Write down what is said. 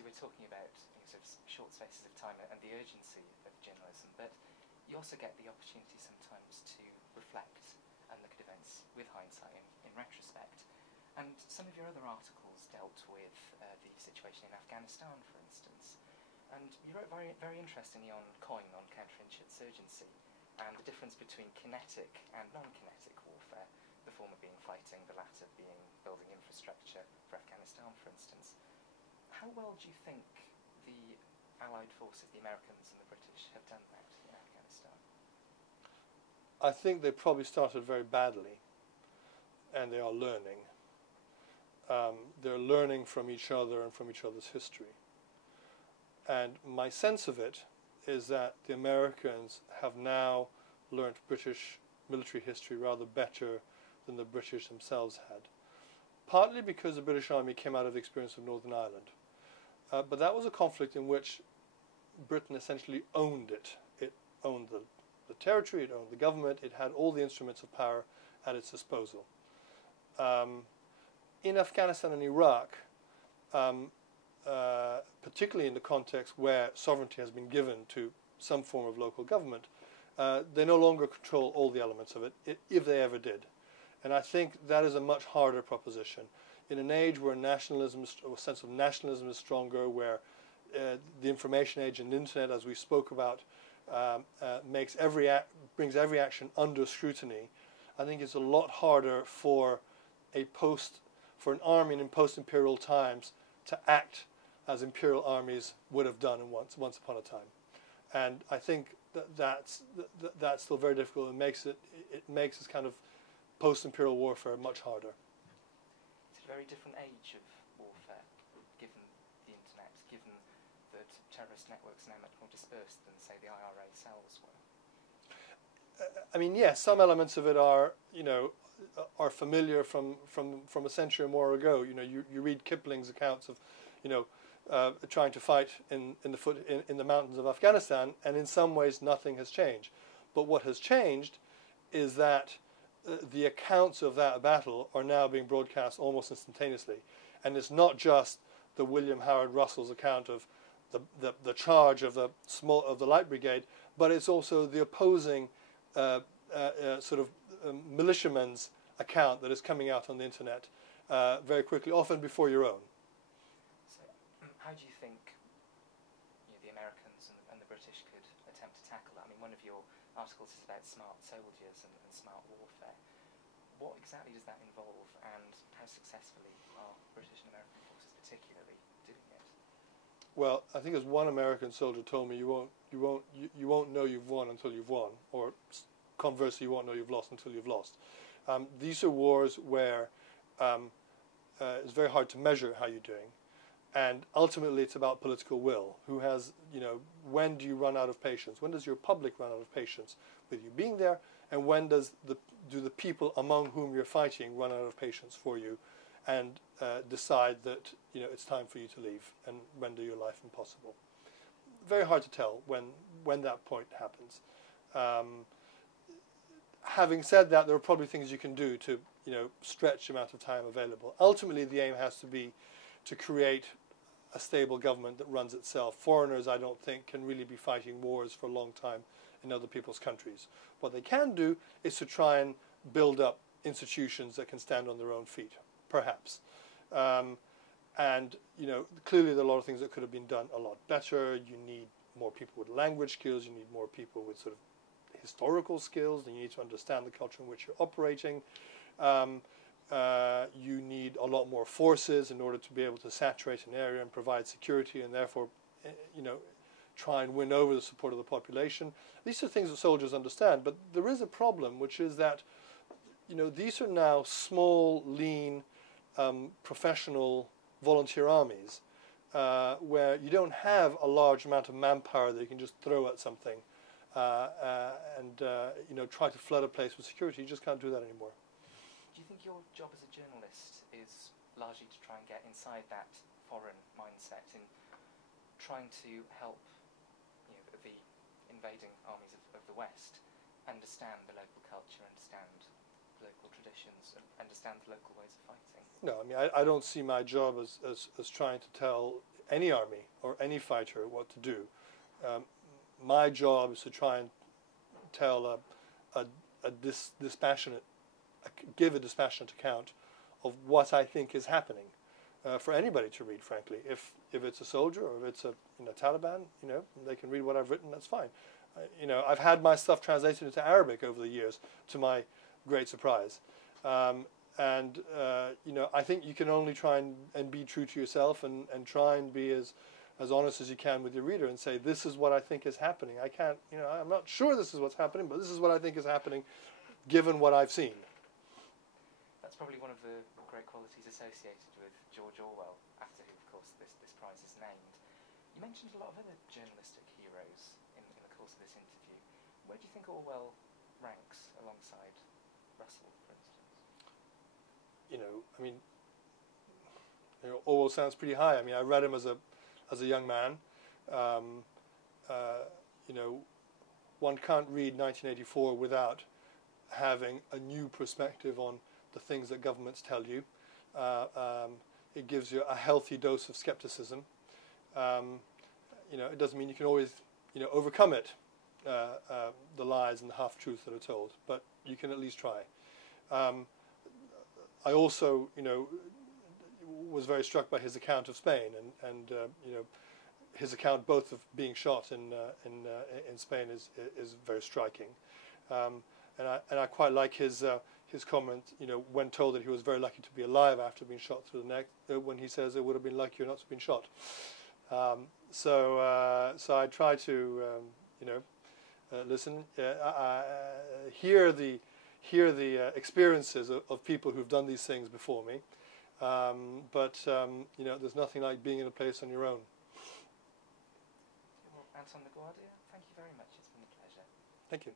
obviously we're talking about sort of short spaces of time and the urgency of journalism, but you also get the opportunity sometimes to reflect and look at events with hindsight in retrospect. And some of your other articles dealt with the situation in Afghanistan, for instance. And you wrote very interestingly on COIN, on counterinsurgency, and the difference between kinetic and non-kinetic warfare, the former being fighting, the latter being building infrastructure for Afghanistan, for instance. How well do you think the Allied forces, the Americans and the British, have done that in Afghanistan? I think they probably started very badly, and they are learning. They're learning from each other and from each other's history. And my sense of it is that the Americans have now learnt British military history rather better than the British themselves had. Partly because the British Army came out of the experience of Northern Ireland. But that was a conflict in which Britain essentially owned it. It owned the territory, it owned the government, it had all the instruments of power at its disposal. In Afghanistan and Iraq, particularly in the context where sovereignty has been given to some form of local government, they no longer control all the elements of it, if they ever did. And I think that is a much harder proposition. In an age where nationalism, a sense of nationalism is stronger, where the information age and the internet, as we spoke about, brings every action under scrutiny, I think it's a lot harder for an army in post-imperial times to act as imperial armies would have done once upon a time. And I think that's still very difficult. It makes this kind of post-imperial warfare much harder. It's a very different age of warfare, given the internet, given that terrorist networks are now much more dispersed than, say, the IRA cells were. I mean, yes, some elements of it are familiar from a century or more ago. You read Kipling's accounts of, trying to fight in the mountains of Afghanistan, and in some ways nothing has changed. But what has changed is that the accounts of that battle are now being broadcast almost instantaneously, and it's not just the William Howard Russell's account of the charge of the Light Brigade, but it's also the opposing militiaman's account that is coming out on the internet very quickly, often before your own. So, how do you think the Americans and the British could attempt to tackle that? I mean, one of your articles is about smart soldiers and smart warfare. What exactly does that involve, and how successfully are British and American forces particularly doing it? Well, I think as one American soldier told me, you won't know you've won until you've won, or conversely, you won't know you've lost until you've lost. These are wars where it's very hard to measure how you're doing, and ultimately it's about political will. When do you run out of patience? When does your public run out of patience with you being there, and when do the people among whom you're fighting run out of patience for you, and decide that it's time for you to leave and render your life impossible? Very hard to tell when that point happens. Having said that, there are probably things you can do to stretch the amount of time available. Ultimately, the aim has to be to create a stable government that runs itself. Foreigners, I don't think, can really be fighting wars for a long time in other people's countries. What they can do is to try and build up institutions that can stand on their own feet, perhaps. And clearly there are a lot of things that could have been done a lot better. You need more people with language skills. You need more people with sort of historical skills. You need to understand the culture in which you're operating. You need a lot more forces in order to be able to saturate an area and provide security, and therefore, try and win over the support of the population. These are things that soldiers understand, but there is a problem, which is that, these are now small, lean, professional volunteer armies, where you don't have a large amount of manpower that you can just throw at something and try to flood a place with security. You just can't do that anymore. Do you think your job as a journalist is largely to try and get inside that foreign mindset in trying to help the invading armies of the West understand the local culture, understand local traditions, and understand the local ways of fighting? No, I mean, I don't see my job as trying to tell any army or any fighter what to do. My job is to try and tell give a dispassionate account of what I think is happening for anybody to read. Frankly, if it's a soldier or if it's a Taliban, they can read what I've written. That's fine. I've had my stuff translated into Arabic over the years, to my great surprise. I think you can only try and be true to yourself and try and be as honest as you can with your reader and say, this is what I think is happening. I can't, I'm not sure this is what's happening, but this is what I think is happening given what I've seen. That's probably one of the great qualities associated with George Orwell, after whom, of course, this prize is named. You mentioned a lot of other journalistic heroes in the course of this interview. Where do you think Orwell ranks alongside Russell, for instance? Orwell sounds pretty high. I mean, I read him as a young man. One can't read 1984 without having a new perspective on the things that governments tell you. It gives you a healthy dose of skepticism. It doesn't mean you can always, overcome it, the lies and the half-truths that are told, but you can at least try. I also, was very struck by his account of Spain, and his account both of being shot in Spain is very striking, and I quite like his comment, when told that he was very lucky to be alive after being shot through the neck, when he says it would have been luckier not to have been shot. So I try to listen, hear the experiences of people who've done these things before me, but there's nothing like being in a place on your own. Well, Anton La Guardia, thank you very much. It's been a pleasure. Thank you.